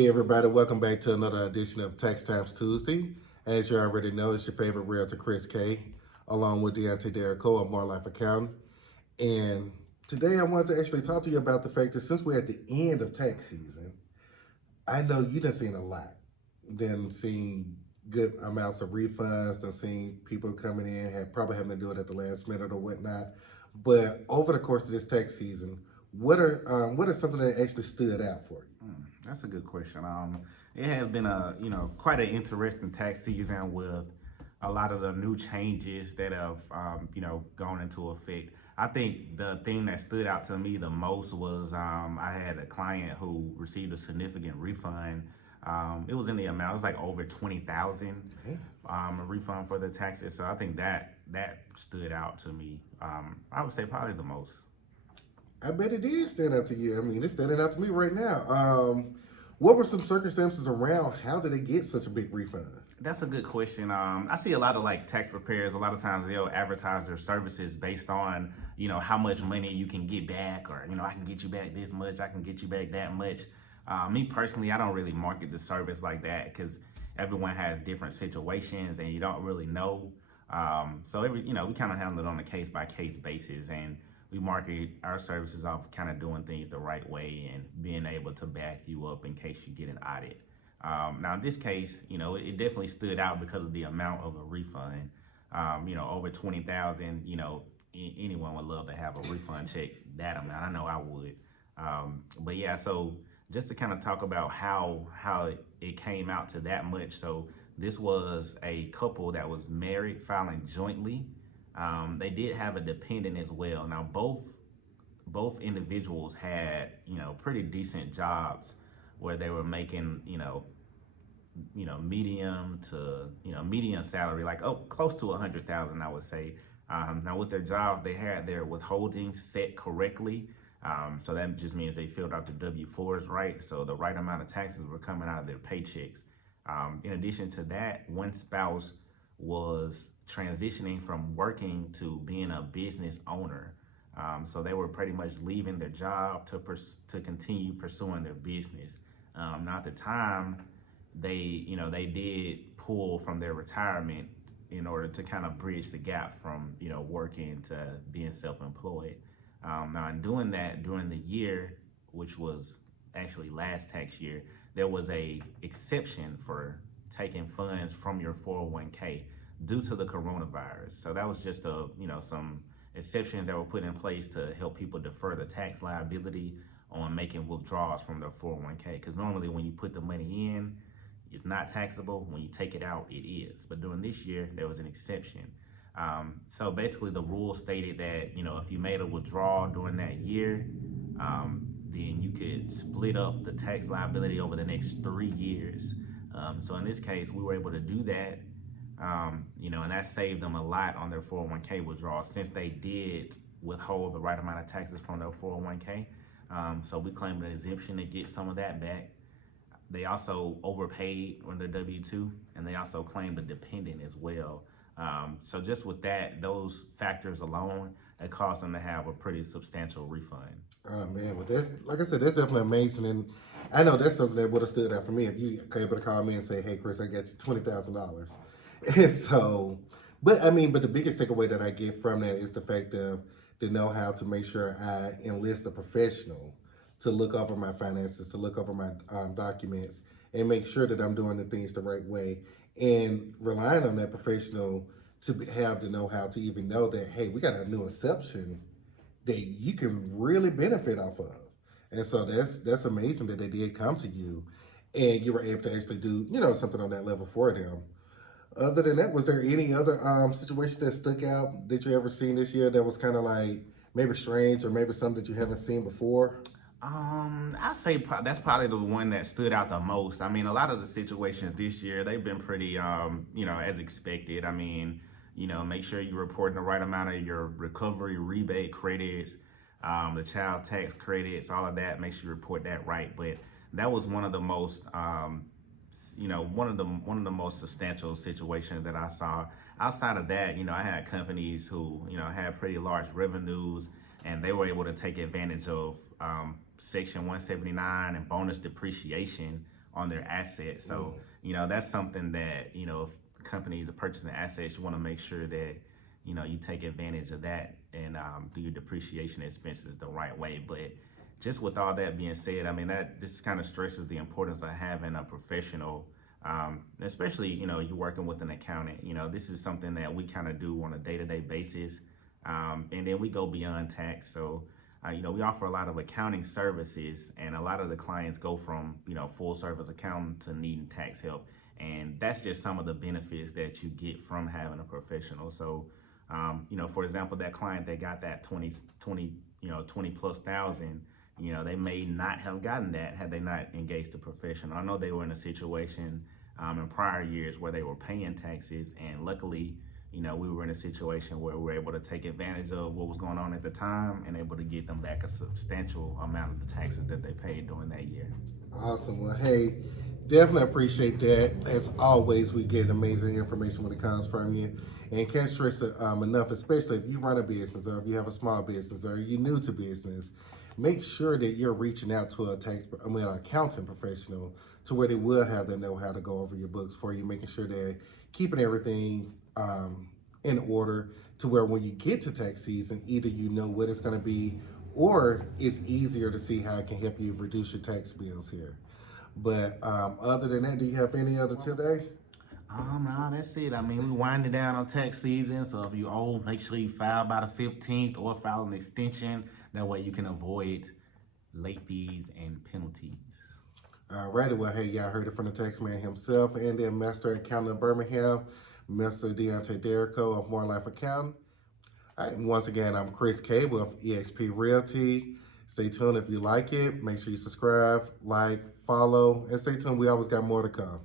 Hey everybody, welcome back to another edition of Tax Times Tuesday. As you already know, it's your favorite realtor, Chris K, along with Deontaye, Derrico of More Life Accounting. And today I wanted to actually talk to you about the fact that since we're at the end of tax season, I know you done seen a lot. Then seen good amounts of refunds, done seen people coming in, probably having to do it at the last minute or whatnot. But over the course of this tax season, what are something that actually stood out for you? That's a good question. It has been a quite an interesting tax season with a lot of the new changes that have gone into effect. I think the thing that stood out to me the most was I had a client who received a significant refund. It was in the amount, it was like over 20,000 a refund for the taxes. So I think that stood out to me. I would say probably the most. I bet it did stand out to you. I mean, it's standing out to me right now. What were some circumstances around how did they get such a big refund? That's a good question. I see a lot of like tax preparers. A lot of times they'll advertise their services based on how much money you can get back, or I can get you back this much, I can get you back that much. Me personally, I don't really market the service like that because everyone has different situations and you don't really know. So we kind of handle it on a case by case basis, and we market our services off kind of doing things the right way and being able to back you up in case you get an audit. Now in this case, it definitely stood out because of the amount of a refund. Over 20,000. Anyone would love to have a refund check that amount. I know I would. But yeah, so just to kind of talk about how it came out to that much. So this was a couple that was married, filing jointly. They did have a dependent as well. Now both individuals had pretty decent jobs where they were making medium salary, like close to 100,000, I would say. Now with their job, they had their withholding set correctly. So that just means they filled out the W-4s right, so the right amount of taxes were coming out of their paychecks. In addition to that, one spouse was transitioning from working to being a business owner. So they were pretty much leaving their job to continue pursuing their business. Now at the time, they did pull from their retirement in order to kind of bridge the gap from working to being self-employed. Now in doing that during the year, which was actually last tax year, there was a exception for taking funds from your 401k due to the coronavirus. So that was just some exceptions that were put in place to help people defer the tax liability on making withdrawals from their 401k. Because normally when you put the money in, it's not taxable. When you take it out, it is. But during this year, there was an exception. So basically the rule stated that, if you made a withdrawal during that year, then you could split up the tax liability over the next 3 years. So in this case, we were able to do that, and that saved them a lot on their 401k withdrawal since they did withhold the right amount of taxes from their 401k. So we claimed an exemption to get some of that back. They also overpaid on their W-2, and they also claimed a dependent as well. So just with those factors alone, it caused them to have a pretty substantial refund. Oh man, well that's, like I said, that's definitely amazing, and I know that's something that would have stood out for me if you were able to call me and say, "Hey, Chris, I got you $20,000." And so, but the biggest takeaway that I get from that is the fact of the know-how to make sure I enlist a professional to look over my finances, to look over my documents, and make sure that I'm doing the things the right way, and relying on that professional to have the know-how to even know that, hey, we got a new exception that you can really benefit off of. And so that's amazing that they did come to you and you were able to actually do, something on that level for them. Other than that, was there any other situation that stuck out that you ever seen this year that was kind of like maybe strange or maybe something that you haven't seen before? I'd say that's probably the one that stood out the most. I mean, a lot of the situations this year, they've been pretty, as expected. I mean, make sure you're reporting the right amount of your recovery rebate credits, the child tax credits, all of that. Make sure you report that right. But that was one of the most, one of the most substantial situations that I saw. Outside of that, I had companies who, had pretty large revenues, and they were able to take advantage of Section 179 and bonus depreciation on their assets. So, you know, that's something that, you know, if companies are purchasing assets, you want to make sure that, you know, you take advantage of that and do your depreciation expenses the right way. But just with all that being said, I mean, that just kind of stresses the importance of having a professional, especially, you know, you're working with an accountant. You know, this is something that we kind of do on a day-to-day basis. And then we go beyond tax. So, you know, we offer a lot of accounting services, and a lot of the clients go from, you know, full service accountant to needing tax help. And that's just some of the benefits that you get from having a professional. So, you know, for example, that client that got that 20 plus thousand, you know, they may not have gotten that had they not engaged a professional. I know they were in a situation in prior years where they were paying taxes, and luckily, you know, we were in a situation where we were able to take advantage of what was going on at the time and able to get them back a substantial amount of the taxes that they paid during that year. Awesome. Well, hey, definitely appreciate that. As always, we get amazing information when it comes from you. And can't stress it enough, especially if you run a business or if you have a small business or you're new to business, make sure that you're reaching out to an accounting professional to where they will have the know-how to go over your books for you, making sure they're keeping everything in order to where when you get to tax season, either you know what it's going to be or it's easier to see how it can help you reduce your tax bills here. But other than that, do you have any other today? No, that's it. I mean, we winding down on tax season, so if you owe, make sure you file by the 15th or file an extension. That way you can avoid late fees and penalties. Alrighty, well, hey, y'all heard it from the tax man himself and the master accountant of Birmingham, Mr. Deontaye Derrico of More Life Accounting. All right, and once again, I'm Chris K with eXp Realty. Stay tuned if you like it. Make sure you subscribe, like, follow, and stay tuned. We always got more to come.